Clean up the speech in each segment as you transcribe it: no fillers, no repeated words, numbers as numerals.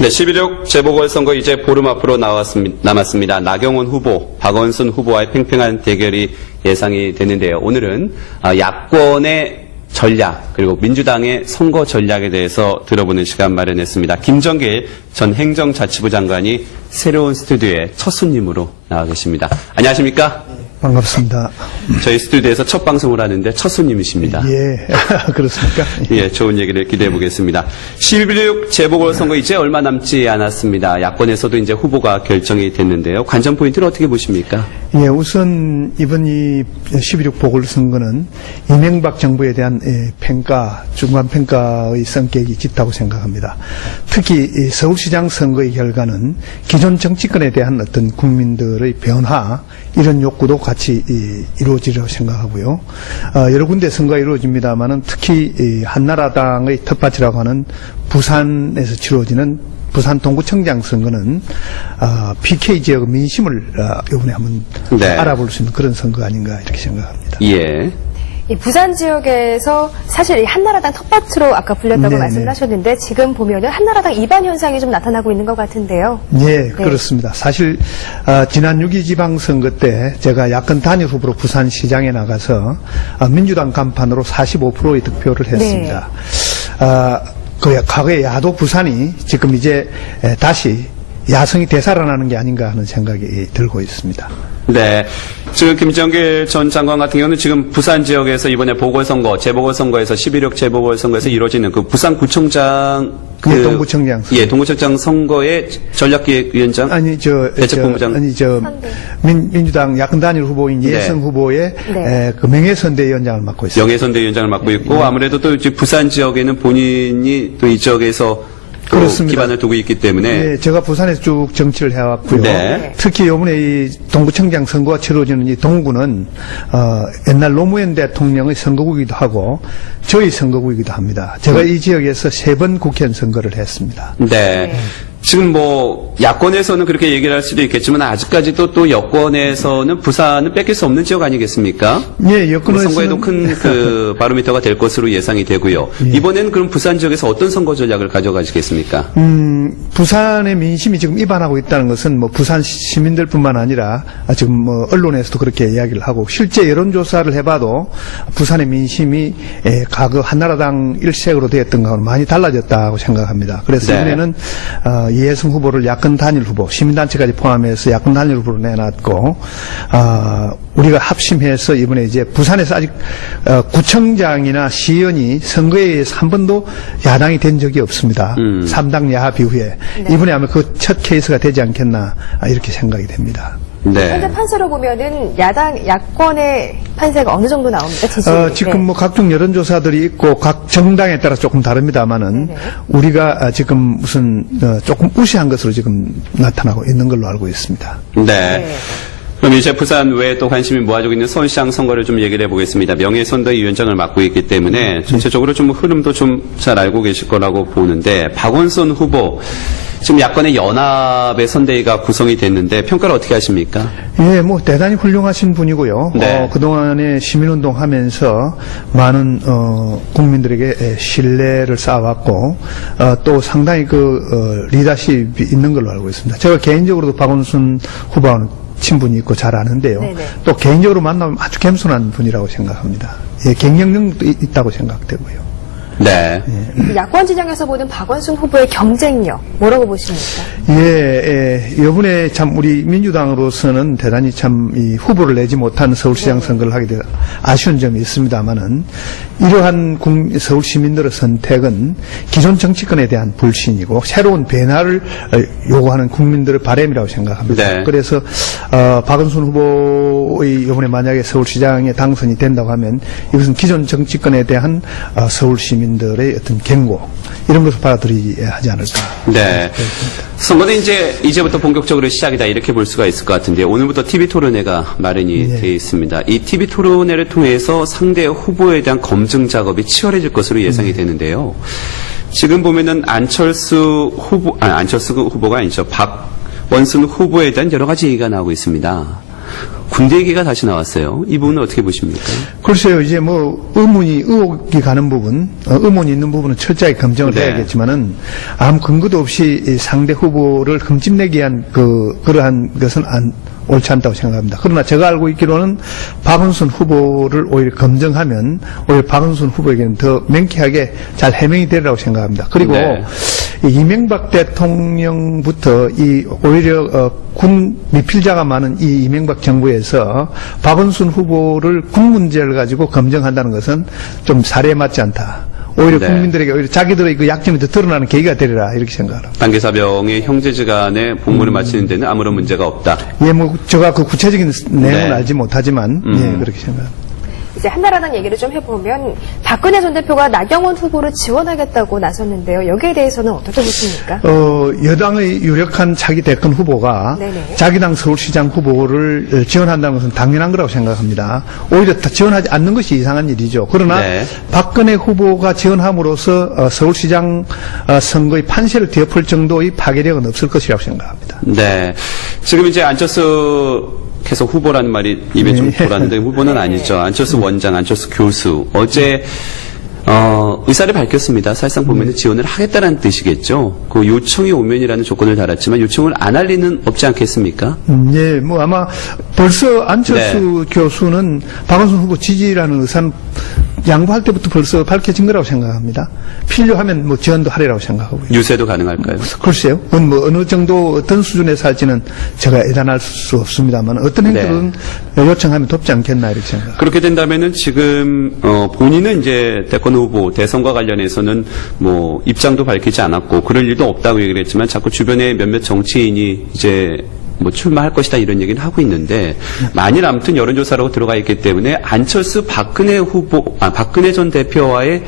네, 11.6 재보궐선거 이제 보름 앞으로 남았습니다. 나경원 후보, 박원순 후보와의 팽팽한 대결이 예상이 되는데요. 오늘은 야권의 전략 그리고 민주당의 선거 전략에 대해서 들어보는 시간 마련했습니다. 김정길 전 행정자치부 장관이 새로운 스튜디오에 첫 손님으로 나와 계십니다. 안녕하십니까? 반갑습니다. 저희 스튜디오에서 첫 방송을 하는데 첫 손님이십니다. 예, 그렇습니까? 예, 좋은 얘기를 기대해 보겠습니다. 11.6 재보궐선거 이제 얼마 남지 않았습니다. 야권에서도 이제 후보가 결정이 됐는데요. 관전 포인트를 어떻게 보십니까? 예, 우선 이번 이 11.6 보궐선거는 이명박 정부에 대한 평가, 중간 평가의 성격이 짙다고 생각합니다. 특히 이 서울시장 선거의 결과는 기존 정치권에 대한 어떤 국민들의 변화, 이런 욕구도 같이 이루어지리라고 생각하고요. 여러 군데 선거가 이루어집니다만은 특히 이 한나라당의 텃밭이라고 하는 부산에서 치러지는 부산 동구청장 선거는 PK 지역 민심을 이번에 한번 알아볼 수 있는 그런 선거 아닌가 이렇게 생각합니다. 예. 이 부산 지역에서 사실 이 한나라당 텃밭으로 아까 불렸다고 네네. 말씀을 하셨는데 지금 보면은 한나라당 이반 현상이 좀 나타나고 있는 것 같은데요. 네, 그렇습니다. 사실 지난 6.2 지방선거 때 제가 야권 단일 후보로 부산시장에 나가서 민주당 간판으로 45%의 득표를 했습니다. 과거에 야도 부산이 지금 이제 다시 야성이 되살아나는 게 아닌가 하는 생각이 들고 있습니다. 네. 지금 김정길 전 장관 같은 경우는 지금 부산 지역에서 이번에 보궐선거, 재보궐선거에서 11.6 재보궐선거에서 이루어지는 그 부산구청장 동구청장 선거. 예, 동구청장 선거의 전략기획위원장 대책본부장 민주당 야권 단일 후보인 예성 후보의 그 명예선대위원장을 맡고 있습니다. 명예선대위원장을 맡고 있고 아무래도 또 이제 부산 지역에는 본인이 또 이 지역에서 그렇습니다. 기반을 두고 있기 때문에 네, 제가 부산에서 쭉 정치를 해왔고요. 네. 특히 이번에 이 동구청장 선거가 치러지는 이 동구는 옛날 노무현 대통령의 선거구이기도 하고 저희 선거구이기도 합니다. 제가 이 지역에서 3번 국회의원 선거를 했습니다. 네. 지금 뭐 야권에서는 그렇게 얘기를 할 수도 있겠지만 아직까지도 또 여권에서는 부산은 뺏길 수 없는 지역 아니겠습니까? 예, 여권에서는 선거에도 큰 그 바로미터가 될 것으로 예상이 되고요. 예. 이번에는 그럼 부산 지역에서 어떤 선거 전략을 가져가시겠습니까? 부산의 민심이 지금 이반하고 있다는 것은 뭐 부산 시민들뿐만 아니라 지금 뭐 언론에서도 그렇게 이야기를 하고 실제 여론조사를 해봐도 부산의 민심이 과거 한나라당 일색으로 되었던 것하고는 많이 달라졌다고 생각합니다. 그래서 네. 이번에는 이해성 후보를 야권 단일 후보, 시민단체까지 포함해서 야권 단일 후보로 내놨고, 우리가 합심해서 이번에 이제 부산에서 아직 구청장이나 시의원이 선거에 의해서 한 번도 야당이 된 적이 없습니다. 3당 야합 이후에. 이번에 아마 그 첫 케이스가 되지 않겠나, 이렇게 생각이 됩니다. 네. 현재 판세로 보면은 야권의 판세가 어느 정도 나옵니까? 지지율이? 지금 뭐 각종 여론조사들이 있고 각 정당에 따라 조금 다릅니다만은 우리가 지금 무슨 조금 우세한 것으로 지금 나타나고 있는 걸로 알고 있습니다. 네. 그럼 이제 부산 외에 또 관심이 모아지고 있는 서울시장 선거를 좀 얘기를 해보겠습니다. 명예선대위원장을 맡고 있기 때문에 전체적으로 좀 흐름도 좀 잘 알고 계실 거라고 보는데 박원순 후보 지금 야권의 연합의 선대위가 구성이 됐는데 평가를 어떻게 하십니까? 예, 뭐 대단히 훌륭하신 분이고요. 네. 그동안에 시민운동 하면서 많은 국민들에게 신뢰를 쌓아왔고 또 상당히 그 리더십이 있는 걸로 알고 있습니다. 제가 개인적으로도 박원순 후보와는 친분이 있고 잘 아는데요. 네네. 또 개인적으로 만나면 아주 겸손한 분이라고 생각합니다. 예, 경쟁력도 있다고 생각되고요. 네. 야권 진영에서 보는 박원순 후보의 경쟁력 뭐라고 보십니까? 이번에 참 우리 민주당으로서는 대단히 참 이 후보를 내지 못한 서울시장 선거를 하게 돼 아쉬운 점이 있습니다만은 이러한 서울 시민들의 선택은 기존 정치권에 대한 불신이고 새로운 변화를 요구하는 국민들의 바람이라고 생각합니다. 네. 그래서 박원순 후보의 이번에 만약에 서울시장에 당선이 된다고 하면 이것은 기존 정치권에 대한 서울 시민들의 어떤 경고 이런 것을 받아들여야 하지 않을까. 네. 선거는 이제부터 본격적으로 시작이다 이렇게 볼 수가 있을 것 같은데 오늘부터 TV 토론회가 마련이 되어 있습니다. 이 TV 토론회를 통해서 상대 후보에 대한 검증 작업이 치열해질 것으로 예상이 되는데요. 지금 보면은 안철수 후보가 아니죠. 박원순 후보에 대한 여러 가지 얘기가 나오고 있습니다. 군대 얘기가 다시 나왔어요. 이 부분은 어떻게 보십니까? 글쎄요, 이제 뭐, 의혹이 가는 부분, 의문이 있는 부분은 철저하게 검증을 네. 해야겠지만은, 아무 근거도 없이 이 상대 후보를 흠집내기 위한 그러한 것은 옳지 않다고 생각합니다. 그러나 제가 알고 있기로는 박원순 후보를 오히려 검증하면 오히려 박원순 후보에게는 더 명쾌하게 잘 해명이 되리라고 생각합니다. 그리고 네. 이 이명박 대통령부터 오히려 군 미필자가 많은 이 이명박 정부에서 박원순 후보를 군 문제를 가지고 검증한다는 것은 좀 사례에 맞지 않다. 오히려 네. 국민들에게 오히려 자기들의 그 약점이 더 드러나는 계기가 되리라 이렇게 생각합니다. 단계사병의 형제지간에 복무를 마치는 데는 아무런 문제가 없다. 예, 뭐 제가 그 구체적인 내용은 네. 알지 못하지만 예, 그렇게 생각합니다. 이제 한나라당 얘기를 좀 해보면 박근혜 전 대표가 나경원 후보를 지원하겠다고 나섰는데요. 여기에 대해서는 어떻게 보십니까? 여당의 유력한 차기 대권 후보가 네네. 자기 당 서울시장 후보를 지원한다는 것은 당연한 거라고 생각합니다. 오히려 지원하지 않는 것이 이상한 일이죠. 그러나 네. 박근혜 후보가 지원함으로써 서울시장 선거의 판세를 뒤엎을 정도의 파괴력은 없을 것이라고 생각합니다. 네. 지금 이제 안철수 계속 후보라는 말이 입에 좀 네. 돌았는데 후보는 아니죠. 안철수 원장, 안철수 교수. 어제 의사를 밝혔습니다. 사실상 보면 지원을 하겠다는 뜻이겠죠. 그 요청이 오면이라는 조건을 달았지만 요청을 안 할 리는 없지 않겠습니까? 예, 뭐 아마 벌써 안철수 교수는 박원순 후보 지지라는 의사는 양보할 때부터 벌써 밝혀진 거라고 생각합니다. 필요하면 뭐 지원도 하리라고 생각하고요. 유세도 가능할까요? 글쎄요. 뭐 어느 정도 어떤 수준에서 할지는 제가 예단할 수 없습니다만 어떤 행동은 요청하면 돕지 않겠나 이렇게 생각합니다. 그렇게 된다면은 지금 본인은 이제 대권 후보 대선과 관련해서는 뭐 입장도 밝히지 않았고 그럴 일도 없다고 얘기를 했지만 자꾸 주변에 몇몇 정치인이 이제 뭐 출마할 것이다 이런 얘기는 하고 있는데 만일 아무튼 여론조사라고 들어가 있기 때문에 안철수 박근혜 전 대표와의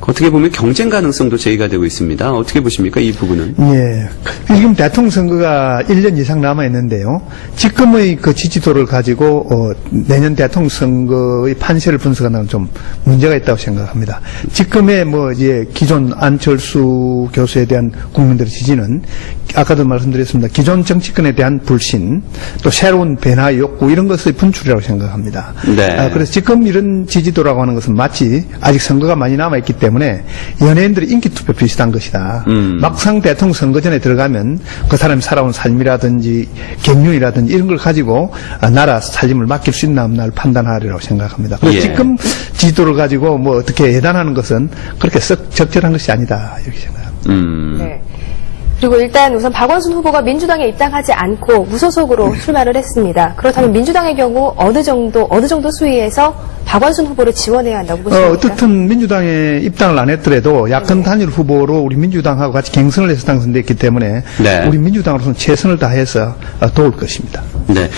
어떻게 보면 경쟁 가능성도 제기가 되고 있습니다. 어떻게 보십니까 이 부분은? 예. 지금 대통령 선거가 1년 이상 남아 있는데요. 지금의 그 지지도를 가지고 내년 대통령 선거의 판세를 분석하는 좀 문제가 있다고 생각합니다. 지금의 뭐 이제 기존 안철수 교수에 대한 국민들의 지지는 아까도 말씀드렸습니다. 기존 정치권에 대한 불신, 또 새로운 변화 욕구 이런 것의 분출이라고 생각합니다. 네. 그래서 지금 이런 지지도라고 하는 것은 마치 아직 선거가 많이 남아 있기 때문에 연예인들의 인기 투표 비슷한 것이다. 막상 대통령 선거 전에 들어가면 그 사람이 살아온 삶이라든지 경륜이라든지 이런 걸 가지고 나라 살림을 맡길 수 있나 없나를 판단하리라고 생각합니다. 그래서 예. 지금 지지도를 가지고 뭐 어떻게 예단하는 것은 그렇게 썩 적절한 것이 아니다 이렇게 생각합니다. 네. 그리고 일단 우선 박원순 후보가 민주당에 입당하지 않고 무소속으로 출마를 했습니다. 그렇다면 민주당의 경우 어느 정도 수위에서 박원순 후보를 지원해야 한다고 보십니까? 어떻든 민주당에 입당을 안 했더라도 야권 단일 후보로 우리 민주당하고 같이 경선을 해서 당선됐기 때문에 네. 우리 민주당으로서는 최선을 다해서 도울 것입니다. 네.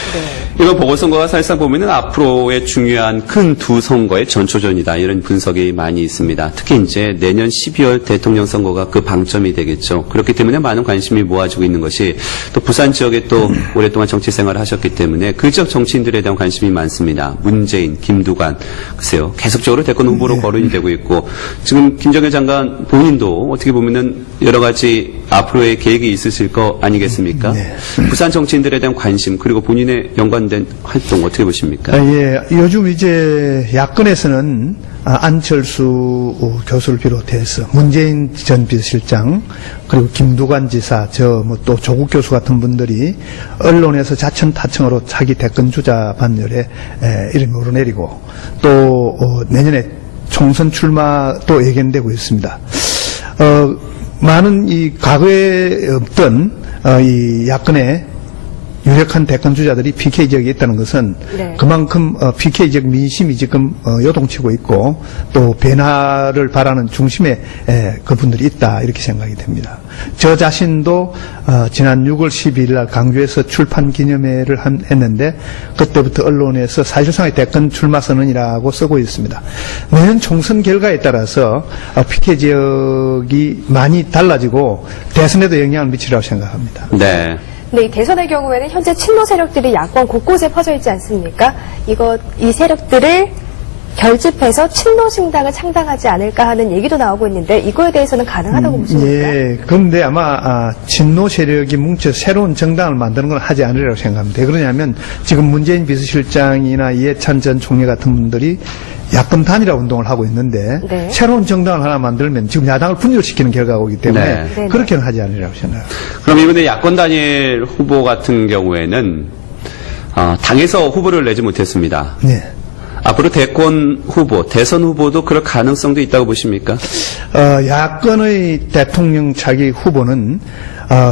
이번 보궐선거가 사실상 보면은 앞으로의 중요한 큰 두 선거의 전초전이다. 이런 분석이 많이 있습니다. 특히 이제 내년 12월 대통령 선거가 그 방점이 되겠죠. 그렇기 때문에 많은 관심이 모아지고 있는 것이 또 부산 지역에 또 오랫동안 정치 생활을 하셨기 때문에 그 지역 정치인들에 대한 관심이 많습니다. 문재인, 김두관, 글쎄요. 계속적으로 대권 후보로 거론이 되고 있고 지금 김정일 장관 본인도 어떻게 보면은 여러 가지 앞으로의 계획이 있으실 거 아니겠습니까? 부산 정치인들에 대한 관심 그리고 본인의 연관된 활동 어떻게 보십니까? 예, 요즘 이제 야권에서는 안철수 교수를 비롯해서 문재인 전 비서실장 그리고 김두관 지사 뭐 또 조국 교수 같은 분들이 언론에서 자천타청으로 자기 대권 주자 반열에 이름이 오르내리고 또 내년에 총선 출마도 예견되고 있습니다. 많은 이 과거에 없던 이 야권의 유력한 대권 주자들이 PK 지역에 있다는 것은 네. 그만큼 PK 지역 민심이 지금 요동치고 있고 또 변화를 바라는 중심에 그분들이 있다 이렇게 생각이 됩니다. 저 자신도 지난 6월 12일 날 강주에서 출판 기념회를 했는데 그때부터 언론에서 사실상의 대권 출마 선언이라고 쓰고 있습니다. 내년 총선 결과에 따라서 PK 지역이 많이 달라지고 대선에도 영향을 미치리라고 생각합니다. 네. 근데 이 대선의 경우에는 현재 친노 세력들이 야권 곳곳에 퍼져 있지 않습니까? 이 세력들을 결집해서 친노신당을 창당하지 않을까 하는 얘기도 나오고 있는데 이거에 대해서는 가능하다고 보십니까? 예, 그런데 아마 친노 세력이 뭉쳐 새로운 정당을 만드는 건 하지 않으리라고 생각합니다. 왜 그러냐면 지금 문재인 비서실장이나 이해찬 전 총리 같은 분들이 야권 단일화 운동을 하고 있는데 네. 새로운 정당을 하나 만들면 지금 야당을 분열시키는 결과가 오기 때문에 네. 그렇게는 하지 않으리라고 생각합니다. 그럼 이번에 야권 단일 후보 같은 경우에는 당에서 후보를 내지 못했습니다. 네. 앞으로 대권 후보, 대선 후보도 그럴 가능성도 있다고 보십니까? 야권의 대통령 차기 후보는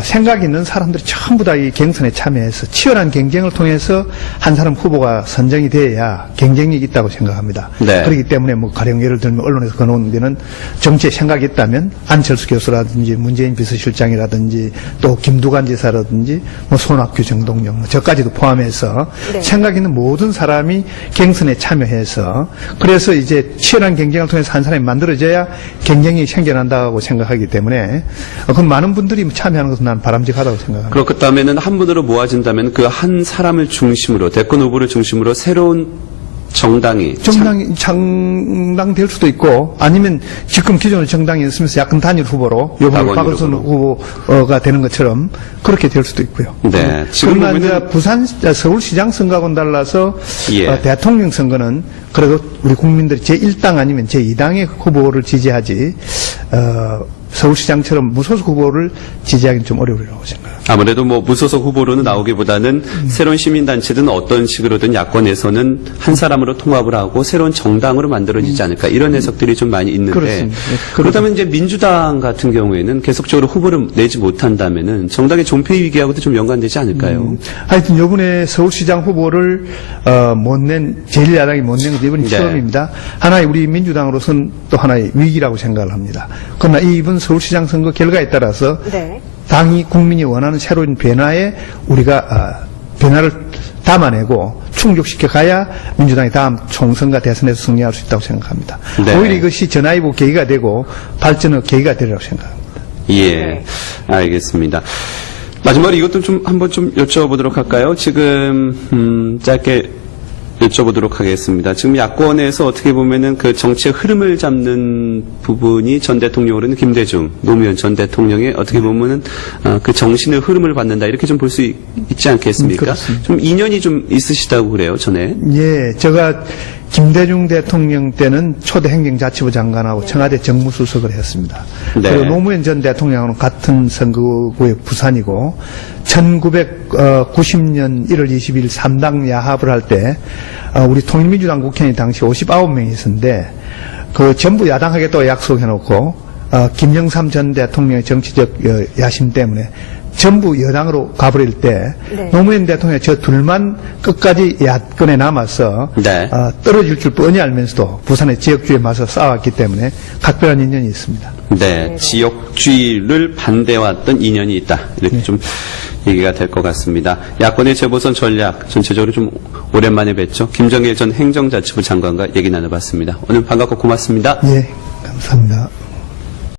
생각 있는 사람들이 전부 다 이 경선에 참여해서 치열한 경쟁을 통해서 한 사람 후보가 선정이 돼야 경쟁력이 있다고 생각합니다. 네. 그렇기 때문에 뭐 가령 예를 들면 언론에서 거놓은 데는 정치에 생각이 있다면 안철수 교수라든지 문재인 비서실장이라든지 또 김두관 지사라든지 뭐 손학규, 정동영 뭐 저까지도 포함해서 네. 생각 있는 모든 사람이 경선에 참여해서 그래서 이제 치열한 경쟁을 통해서 한 사람이 만들어져야 경쟁이 생겨난다고 생각하기 때문에 그 많은 분들이 참여하는 것은 난 바람직하다고 생각합니다. 그렇다면은 한 분으로 모아진다면 그 한 사람을 중심으로 대권 후보를 중심으로 새로운 정당이 정당이 창당될 수도 있고 아니면 지금 기존의 정당이 있으면서 약간 단일 후보로 요번에 박원순 후보가 되는 것처럼 그렇게 될 수도 있고요. 네. 지금 그러나 보면은 이제 서울시장 선거하고는 달라서 예. 대통령 선거는 그래도 우리 국민들이 제1당 아니면 제2당의 후보를 지지하지 서울시장처럼 무소속 후보를 지지하기는 좀 어려우리라고 생각합니다. 아무래도 뭐 무소속 후보로는 나오기보다는 새로운 시민단체든 어떤 식으로든 야권에서는 한 사람으로 통합을 하고 새로운 정당으로 만들어지지 않을까 이런 해석들이 좀 많이 있는데 그렇습니다. 그렇다면 이제 민주당 같은 경우에는 계속적으로 후보를 내지 못한다면은 정당의 존폐 위기하고도 좀 연관되지 않을까요? 하여튼 이번에 서울시장 후보를 제1야당이 못 낸 것도 이번이 네. 처음입니다. 하나의 우리 민주당으로서는 또 하나의 위기라고 생각을 합니다. 그러나 이번 서울시장 선거 결과에 따라서 네. 당이 국민이 원하는 새로운 변화에 우리가 변화를 담아내고 충족시켜 가야 민주당이 다음 총선과 대선에서 승리할 수 있다고 생각합니다. 네. 오히려 이것이 전화위복 계기가 되고 발전의 계기가 되리라고 생각합니다. 예, 알겠습니다. 마지막으로 이것도 좀 한번 좀 여쭤보도록 할까요? 지금 짧게 여쭤보도록 하겠습니다. 지금 야권에서 어떻게 보면은 그 정치의 흐름을 잡는 부분이 전 대통령으로는 김대중, 노무현 전 대통령의 어떻게 보면은 그 정신의 흐름을 받는다 이렇게 좀 볼 수 있지 않겠습니까? 그렇습니다. 좀 인연이 좀 있으시다고 그래요, 전에. 예, 제가 김대중 대통령 때는 초대 행정자치부 장관하고 청와대 정무수석을 했습니다. 네. 그리고 노무현 전 대통령하고는 같은 선거구역 부산이고 1990년 1월 20일 3당 야합을 할 때 우리 통일민주당 국회의원이 당시 59명이 있었는데 그 전부 야당하겠다고 약속해놓고 김영삼 전 대통령의 정치적 야심 때문에 전부 여당으로 가버릴 때 네. 노무현 대통령이 저 둘만 끝까지 야권에 남아서 네. 떨어질 줄 뻔히 알면서도 부산의 지역주의에 맞서 싸웠기 때문에 각별한 인연이 있습니다. 네, 지역주의를 반대해왔던 인연이 있다. 이렇게 좀 얘기가 될 것 같습니다. 야권의 재보선 전략 전체적으로 좀 오랜만에 뵀죠. 김정일 전 행정자치부 장관과 얘기 나눠봤습니다. 오늘 반갑고 고맙습니다. 예, 감사합니다.